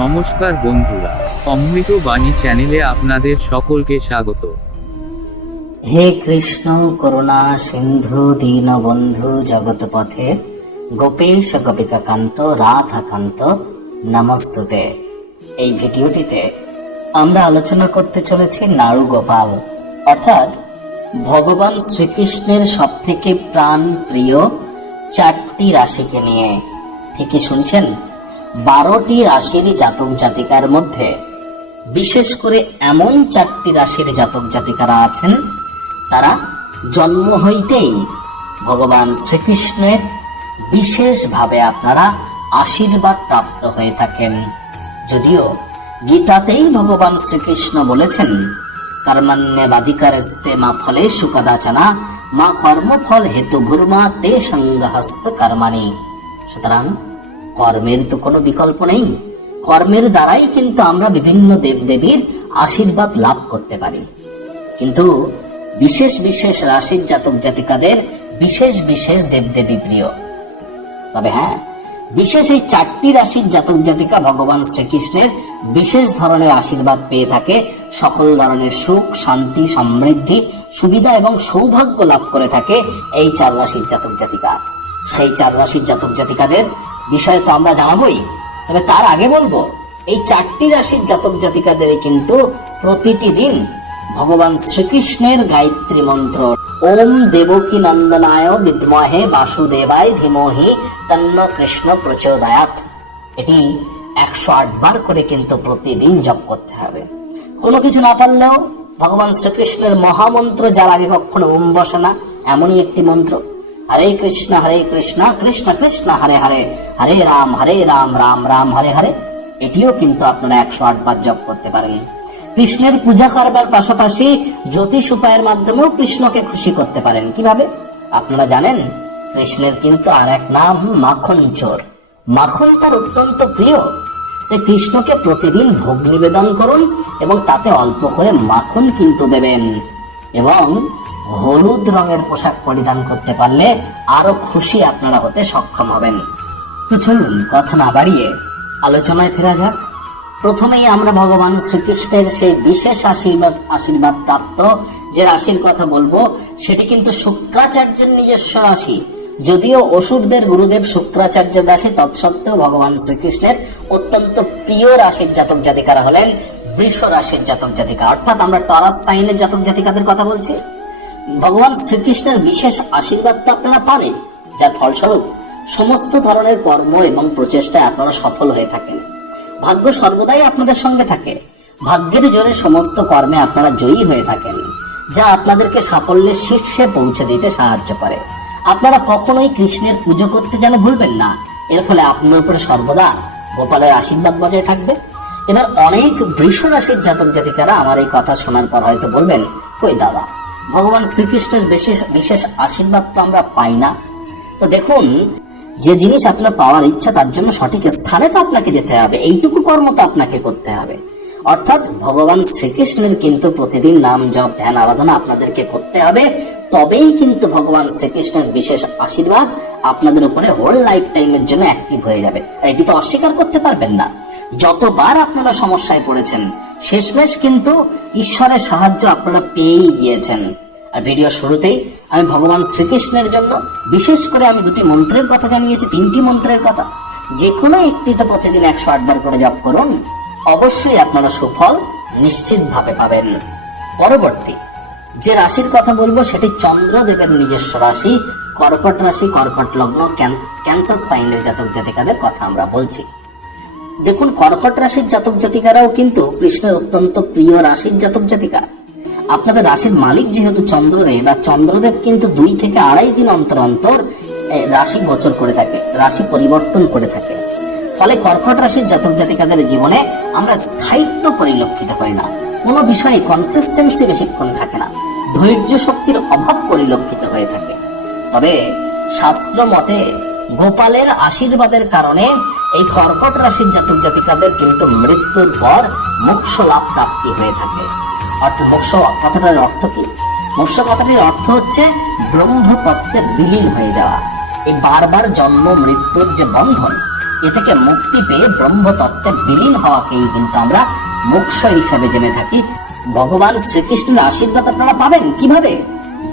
নমস্কার বন্ধুরা, অমৃত বাণী চ্যানেলে আপনাদের সকলকে স্বাগত। হে কৃষ্ণ করুণা সিন্ধু দীনবন্ধু জগৎপথে গোপেশ গোপিকাকান্ত রাধাকান্ত নমস্তুতে। এই ভিডিওটিতে আমরা আলোচনা করতে চলেছি নাড়ু গোপাল, অর্থাৎ ভগবান শ্রীকৃষ্ণের সব থেকে প্রাণ প্রিয় 4টি রাশিকে নিয়ে। ঠিকই শুনছেন, 12টি রাশির জাতক জাতিকার মধ্যে বিশেষ করে এমন 4টি রাশির জাতক জাতিকারা আছেন, তারা জন্ম হইতেই ভগবান শ্রীকৃষ্ণের বিশেষভাবে আপনারা আশীর্বাদ প্রাপ্ত হয়ে থাকেন। যদিও গীতাতেই ভগবান শ্রীকৃষ্ণ বলেছেন, কর্মণ্যেবাধিকারস্তে মা ফলেষু কদাচনা মা কর্মফল হেতু ভূর্মা তে সঙ্গহস্ত কর্মাণি। সুতরাং কর্মের তো কোনো বিকল্প নেই। কর্মের দ্বারাই কিন্তু আমরা বিভিন্ন দেবদেবীর আশীর্বাদ লাভ করতে পারি। কিন্তু বিশেষ বিশেষ রাশির জাতক জাতিকাদের বিশেষ বিশেষ দেবদেবী প্রিয়। তবে হ্যাঁ, বিশেষ এই 4টি রাশির জাতক জাতিকা ভগবান শ্রীকৃষ্ণের বিশেষ ধরনের আশীর্বাদ পেয়ে থাকে, সকল ধরনের সুখ শান্তি সমৃদ্ধি সুবিধা এবং সৌভাগ্য লাভ করে থাকে এই 4 রাশির জাতক জাতিকা। সেই 4 রাশির জাতক জাতিকাদের বিষয়ে তো আমরা জানাবোই, তবে তার আগে বলবো, এই 4টি রাশির জাতক জাতিকাদের কিন্তু প্রতিটি দিন ভগবান শ্রীকৃষ্ণের গায়ত্রী মন্ত্র ওম দেবকী নন্দনায় বিদ্মহে বাসুদেবায় ধীমহি তন্ন কৃষ্ণ প্রচোদয়াৎ, এটি 108 বার করে কিন্তু প্রতিদিন জপ করতে হবে। কোনো কিছু না পারলেও ভগবান শ্রীকৃষ্ণের মহামন্ত্র, যার আগে কখনো ওম বসে না, এমনই একটি মন্ত্র, হরে কৃষ্ণ কৃষ্ণ কৃষ্ণ হরে হরে, হরে রাম রাম রাম হরে হরে, এটিও কিন্তু আপনারা 108 বার জপ করতে পারেন। কৃষ্ণের পূজা করবার পাশাপাশি জ্যোতিষ উপায়ের মাধ্যমেও কৃষ্ণকে খুশি করতে পারেন। কিভাবে? আপনারা জানেন, কৃষ্ণের কিন্তু আর এক নাম মাখন চোর। মাখন তার অত্যন্ত প্রিয়। কৃষ্ণকে প্রতিদিন ভোগ নিবেদন করুন এবং তাতে অল্প করে মাখন কিন্তু দেবেন, এবং হলুদ রঙের পোশাক পরিধান করতে পারলে আরো খুশি আপনারা হতে সক্ষম হবেন। তো চলুন কথা না বাড়িয়ে আলোচনায় ফেরা যাক। প্রথমেই আমরা ভগবান শ্রীকৃষ্ণের সেই বিশেষ আশীর্বাদ প্রাপ্ত যে রাশির কথা বলবো, সেটি কিন্তু শুক্রাচার্যের নিজস্ব রাশি। যদিও অসুরদের গুরুদেব শুক্রাচার্যের রাশি, তৎসত্ত্বেও ভগবান শ্রীকৃষ্ণের অত্যন্ত প্রিয় রাশির জাতক জাতিকারা হলেন বৃষ রাশির জাতক জাতিকা, অর্থাৎ আমরা টরাস সাইনের জাতক জাতিকাদের কথা বলছি। ভগবান শ্রীকৃষ্ণের বিশেষ আশীর্বাদ তো আপনারা পাবেন, যার ফলস্বরূপ সমস্ত ধরনের কর্ম এবং প্রচেষ্টায় আপনারা সফল হয়ে থাকেন। ভাগ্য সর্বদাই আপনাদের সঙ্গে থাকে। ভাগ্যের জোরে সমস্ত কর্মে আপনারা জয়ী হয়ে থাকেন, যা আপনাদেরকে সাফল্যের শীর্ষে পৌঁছে দিতে সাহায্য করে। আপনারা কখনোই কৃষ্ণের পুজো করতে যেন ভুলবেন না। এর ফলে আপনার উপরে সর্বদা গোপালের আশীর্বাদ বজায় থাকবে। এবার অনেক বৃষ রাশির জাতক জাতিকারা আমার এই কথা শোনার পর হয়তো বলবেন, কই দাদা, ভগবান শ্রীকৃষ্ণের বিশেষ আশীর্বাদ তো আমরা পাই না। তো দেখুন, যে জিনিস আপনার পাওয়ার ইচ্ছা, তার জন্য সঠিক স্থানে তো আপনাকে যেতে হবে, এইটুকু কর্ম তো আপনাকে করতে হবে। অর্থাৎ ভগবান শ্রীকৃষ্ণের কিন্তু প্রতিদিন নাম জপ ধ্যান আরাধনা আপনাদেরকে করতে হবে, তবেই কিন্তু ভগবান শ্রীকৃষ্ণের বিশেষ আশীর্বাদ আপনাদের উপরে হোল লাইফ টাইমের জন্য অ্যাক্টিভ হয়ে যাবে। এটি তো অস্বীকার করতে পারবেন না। যতবার আপনারা সমস্যায় পড়েছেন, শেষমেশ কিন্তু ঈশ্বরের সাহায্য আপনারা পেয়েই গিয়েছেন। আর ভিডিও শুরুতেই আমি ভগবান শ্রীকৃষ্ণের জন্য বিশেষ করে আমি 2টি মন্ত্রের কথা জানিয়েছি, 3টি মন্ত্রের কথা। যে কোনো একটিতে প্রতিদিন 108 বার করে জপ করুন, অবশ্যই আপনারা সুফল নিশ্চিতভাবে পাবেন। পরবর্তী যে রাশির কথা বলবো, সেটি চন্দ্রদেবের নিজস্ব রাশি, কর্কট রাশি, কর্কট লগ্ন, ক্যান্সার সাইনের জাতক জাতিকাদের কথা আমরা বলছি। দেখুন, কর্কট রাশির জাতক জাতিকারাও কিন্তু কৃষ্ণের অত্যন্ত প্রিয় রাশির জাতক জাতিকা। আপনাদের রাশির মালিক যেহেতু চন্দ্রদেব, আর চন্দ্রদেব কিন্তু 2 থেকে 2.5 দিন অন্তর অন্তর রাশি গোচর করে থাকে, রাশি পরিবর্তন করে থাকে। ফলে কর্কট রাশির জাতক জাতিকাদের জীবনে আমরা স্থায়িত্ব পরিলক্ষিত করি না, কোনো বিষয়ে কনসিস্টেন্সি বেশিক্ষণ থাকে না, ধৈর্য শক্তির অভাব পরিলক্ষিত হয়ে থাকে। তবে শাস্ত্র মতে গোপালের আশীর্বাদের কারণে এই কর্কট রাশির জাতক জাতিকাদের কিন্তু মৃত্যুর পর মোক্ষ লাভ প্রাপ্তি হয়ে থাকে। অর্থাৎ মোক্ষ কথাটার অর্থ কি? মোক্ষ কথাটির অর্থ হচ্ছে ব্রহ্মতত্ত্বে বিলীন হয়ে যাওয়া। এই বারবার জন্ম মৃত্যুর যে বন্ধন, এ থেকে মুক্তি পেয়ে ব্রহ্মতত্ত্বে বিলীন হওয়াকেই কিন্তু আমরা মোক্ষ হিসাবে জেনে থাকি। ভগবান শ্রীকৃষ্ণের আশীর্বাদ আপনারা পাবেন কিভাবে?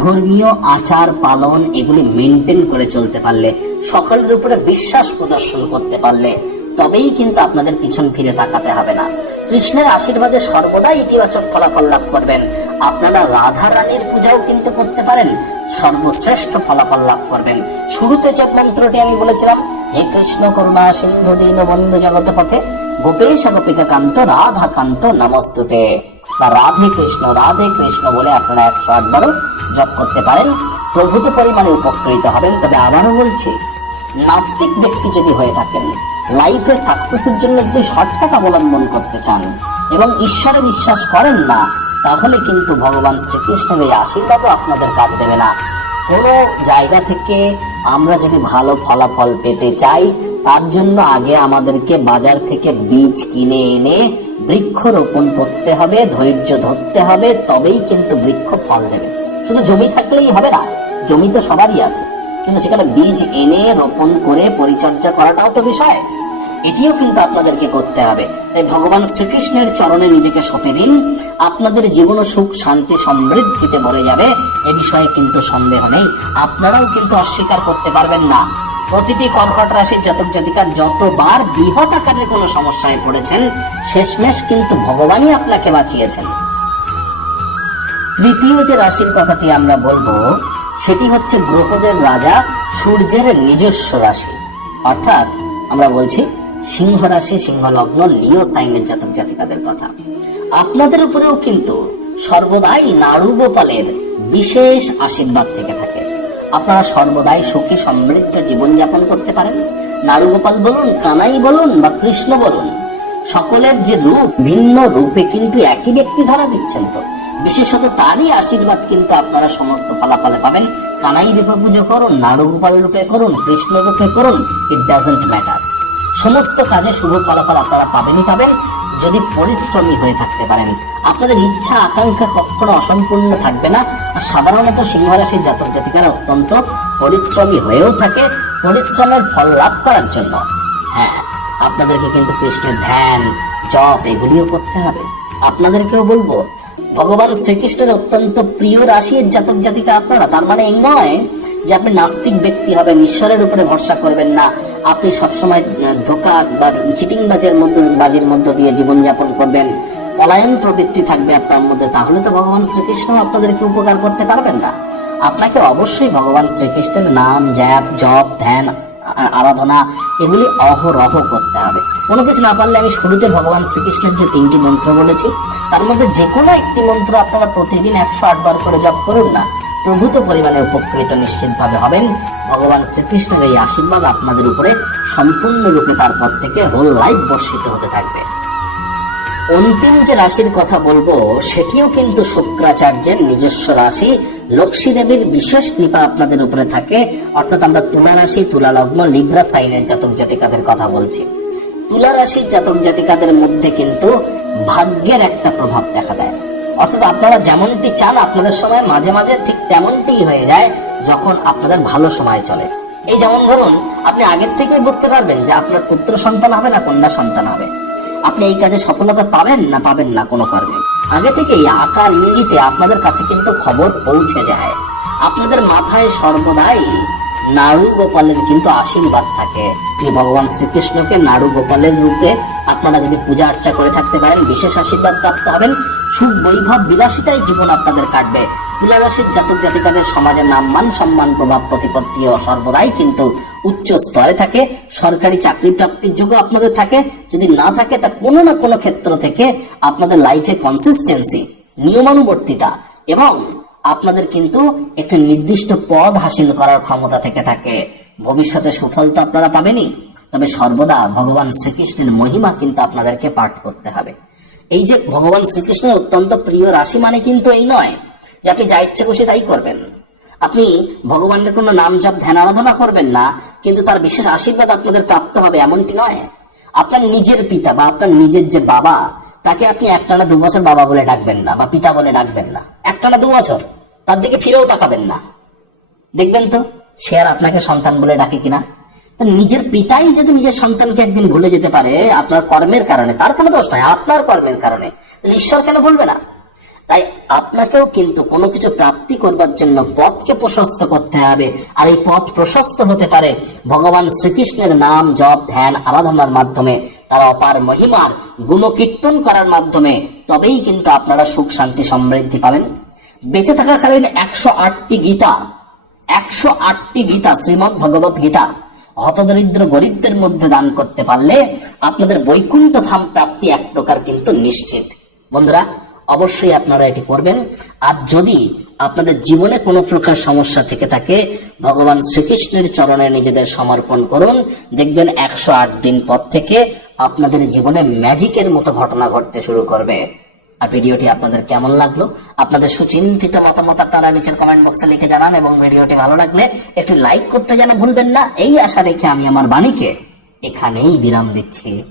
ধর্মীয় আচার পালন এগুলি মেনটেন করে চলতে পারলে, সকলের উপরে বিশ্বাস প্রদর্শন করতে পারলে তবেই কিন্তু আপনাদের পিছন ফিরে তাকাতে হবে না। কৃষ্ণের আশীর্বাদে সর্বদা ইতিবাচক ফলাফল লাভ করবেন। আপনারা রাধা রানীর পূজাও কিন্তু করতে পারেন, সর্বশ্রেষ্ঠ ফলাফল লাভ করবেন। শুরুতে যে মন্ত্রটি আমি বলেছিলাম, হে কৃষ্ণ করুণা সিন্ধু দীনবন্ধু জগৎপথে গোপেশ গোপিকা কান্ত রাধা কান্ত নমস্তুতে, বা রাধে কৃষ্ণ বলে আপনারা 108 বারও জপ করতে পারেন। প্রভূত পরিমাণে উপকৃত হবেন। তবে আবারও বলছি, নাস্তিক ব্যক্তি যদি হয়ে থাকেন, লাইফে সাকসেসের জন্য যদি শর্টকাট অবলম্বন করতে চান এবং ঈশ্বরে বিশ্বাস করেন না, তাহলে কিন্তু ভগবান শ্রীকৃষ্ণের এই আশীর্বাদও আপনাদের কাজ দেবে না। কোনো জায়গা থেকে আমরা যদি ভালো ফলাফল পেতে চাই, তার জন্য আগে আমাদেরকে বাজার থেকে বীজ কিনে এনে বৃক্ষরোপণ করতে হবে, ধৈর্য ধরতে হবে, তবেই কিন্তু বৃক্ষ ফল দেবে। শুধু জমি থাকলেই হবে না, জমি তো সবারই আছে, কিন্তু সেখানে বীজ এনে রোপণ করে পরিচর্যা করাটাও তো বিষয়, এটিও কিন্তু আপনাদেরকে করতে হবে। তাই ভগবান শ্রীকৃষ্ণের চরণে নিজেকে সঁপে দিন, আপনাদের জীবন সুখ শান্তি সমৃদ্ধিতে ভরে যাবে, এ বিষয়ে কিন্তু সন্দেহ নেই। আপনারাও কিন্তু অস্বীকার করতে পারবেন না, প্রতিটি কর্কট রাশির জাতক জাতিকা যতবার বৃহৎ আকারের কোনো সমস্যায় পড়েছেন, শেষমেশ কিন্তু ভগবানই আপনাকে বাঁচিয়েছেন। তৃতীয় যে রাশির কথাটি আমরা বলবো, সেটি হচ্ছে গ্রহদের রাজা সূর্যের নিজস্ব রাশি, অর্থাৎ আমরা বলছি সিংহ রাশি, সিংহ লগ্ন, লিও সাইনের জাতক জাতিকাদের কথা। আপনাদের উপরেও কিন্তু সর্বদাই নাড়ুগোপালের বিশেষ আশীর্বাদ থেকে থাকে। আপনারা সর্বদাই সুখী সমৃদ্ধ জীবনযাপন করতে পারেন। নাড়ুগোপাল বলুন, কানাই বলুন বা কৃষ্ণ বলুন, সকলের যে রূপ, ভিন্ন রূপে কিন্তু একই ব্যক্তি ধরা দিচ্ছেন। তো বিশেষত তারই আশীর্বাদ কিন্তু আপনারা সমস্ত ফলাফলে পাবেন। কানাই রূপে পুজো করুন, নাড়ুগোপাল রূপে করুন, কৃষ্ণ রূপে করুন, ইট ডাজন্ট ম্যাটার, সমস্ত কাজে শুভ ফলাফল আপনারা পাবেনই পাবেন, যদি পরিশ্রমী হয়ে থাকতে পারেন। আপনাদের ইচ্ছা আকাঙ্ক্ষা কখনো অসম্পূর্ণ থাকবে না। আর সাধারণত সিংহ রাশির জাতক জাতিকারা অত্যন্ত পরিশ্রমী হয়েও থাকে, পরিশ্রমের ফল লাভ করার জন্য। হ্যাঁ, আপনাদেরকে কিন্তু কৃষ্ণের ধ্যান জপ এগুলিও করতে হবে। আপনাদেরকেও বলবো, ভগবান শ্রীকৃষ্ণের অত্যন্ত প্রিয় রাশির জাতক জাতিকা আপনারা। তার মানে এই নয় যে আপনি নাস্তিক ব্যক্তি হবেন, ঈশ্বরের উপরে ভরসা করবেন না, আপনি সবসময় ধোঁকা বা চিটিং বাজির মধ্য দিয়ে জীবনযাপন করবেন, পলায়ন প্রবৃত্তি থাকবে আপনার মধ্যে, তাহলে তো ভগবান শ্রীকৃষ্ণ আপনাদেরকে উপকার করতে পারবেন না। আপনাকে অবশ্যই ভগবান শ্রীকৃষ্ণের নাম জপ ধ্যান আরাধনা এগুলি অহরহ করতে হবে। কোনো কিছু না পারলে আমি শুরুতে ভগবান শ্রীকৃষ্ণের যে 3টি মন্ত্র বলেছি, তার মধ্যে যে কোনো একটি মন্ত্র আপনারা প্রতিদিন 108 বার করে জপ করুন না, প্রভূত পরিমাণে উপকৃত নিশ্চিতভাবে হবেন। ভগবান শ্রীকৃষ্ণের এই আশীর্বাদ আপনাদের উপরে সম্পূর্ণরূপে তারপর থেকে হোল লাইফ বর্ষিত হতে থাকবে। অন্তিম যে রাশির কথা বলবো, সেটিও কিন্তু শুক্রাচার্যের নিজস্ব রাশি। লক্ষ্মী দেবীর বিশেষ কৃপা আপনাদের উপরে থাকে, অর্থাৎ আমরা তুলা রাশি, তুলা লগ্ন, লিব্রা সাইনের জাতক জাতিকাদের কথা বলছি। তুলা রাশির জাতক জাতিকাদের মধ্যে কিন্তু ভাগ্যের একটা প্রভাব দেখা দেয়, অর্থাৎ আপনারা যেমনটি চান আপনাদের সময় মাঝে মাঝে ঠিক তেমনটি হয়ে যায় যখন আপনাদের ভালো সময় চলে। এই যেমন ধরুন, আপনি আগের থেকে বুঝতে পারবেন যে আপনার পুত্র সন্তান হবে না কন্যা সন্তান হবে, আপনি এই কাজে সফলতা পাবেন না কোনো কর্মে, আগে থেকেই আকার ইঙ্গিতে আপনাদের কাছে কিন্তু খবর পৌঁছে যায়। আপনাদের মাথায় সর্বদাই নাড়ু গোপালের কিন্তু আশীর্বাদ থাকে। ভগবান শ্রীকৃষ্ণকে নাড়ু গোপালের রূপে আপনারা যদি পূজা অর্চা করে থাকতে পারেন, বিশেষ আশীর্বাদ প্রাপ্ত হবেন। সুখ বৈভব বিলাসিতায় জীবন আপনাদের কাটবে। তুলা রাশির জাতক জাতিকাদের সমাজে নাম্মান সম্মান প্রভাব প্রতিপত্তি ও সর্বদাই কিন্তু উচ্চ স্তরে থাকে। সরকারি চাকরি প্রাপ্তির যোগ্য আপনাদের থাকে, যদি না থাকে তা কোনো না কোনো ক্ষেত্র থেকে আপনাদের লাইফে কনসিস্টেন্সি, নিয়মানুবর্তিতা এবং আপনাদের কিন্তু একটা নির্দিষ্ট পদ হাসিল করার ক্ষমতা থেকে থাকে। ভবিষ্যতে সুফল তো আপনারা পাবেনই, তবে সর্বদা ভগবান শ্রীকৃষ্ণের মহিমা কিন্তু আপনাদেরকে পাঠ করতে হবে। এই যে ভগবান শ্রীকৃষ্ণের অত্যন্ত প্রিয় রাশি মানে কিন্তু এই নয় যে আপনি যা ইচ্ছে খুশি তাই করবেন, আপনি ভগবানের কোনো নাম জপ ধ্যান আরাধনা করবেন না কিন্তু তার বিশেষ আশীর্বাদ আপনাদের প্রাপ্ত হবে, এমনটি নয়। আপনার নিজের পিতা বা আপনার নিজের যে বাবা, তাকে আপনি একটানা 2 বছর বাবা বলে ডাকবেন না বা পিতা বলে ডাকবেন না, একটানা 2 বছর তার দিকে ফিরেও তাকাবেন না, দেখবেন তো সে আর আপনাকে সন্তান বলে ডাকে কিনা। নিজের পিতাই যদি নিজের সন্তানকে একদিন ভুলে যেতে পারে আপনার কর্মের কারণে, তার কোনো দোষ নাই, আপনার কর্মের কারণে, তাহলে ঈশ্বর কেন ভুলবে না? তাই আপনাকেও কিন্তু কোনো কিছু প্রাপ্তি করবার জন্য পথকে প্রশস্ত করতে হবে। আর এই পথ প্রশস্ত হতে পারে ভগবান শ্রীকৃষ্ণের নাম জপ ধ্যান আরাধনার মাধ্যমে, তার অপার মহিমার গুণকীর্তন করার মাধ্যমে। তবেই কিন্তু আপনারা সুখ শান্তি সমৃদ্ধি পাবেন। বেঁচে থাকাকালীন 108টি গীতা, 108টি গীতা, শ্রীমদ্ ভগবত গীতা হতদরিদ্র গরিবদের মধ্যে দান করতে পারলে আপনাদের বৈকুণ্ঠ ধাম প্রাপ্তি এক প্রকার কিন্তু নিশ্চিত। বন্ধুরা, অবশ্যই আপনারা এটি করবেন। আর যদি আপনাদের জীবনে কোনো প্রকার সমস্যা থেকে থাকে, ভগবান শ্রীকৃষ্ণের চরণে নিজেদের সমর্পণ করুন। দেখবেন 108 দিন পর থেকে আপনাদের জীবনে ম্যাজিকের মতো ঘটনা ঘটতে শুরু করবে। আর ভিডিওটি আপনাদের কেমন লাগলো, আপনাদের সুচিন্তিত মতামত আপনারা নিচের কমেন্ট বক্সে লিখে জানান। এবং ভিডিওটি ভালো লাগলে একটি লাইক করতে যেন ভুলবেন না। এই আশা রেখে আমি আমার বাণীকে এখানেই বিরাম দিচ্ছি।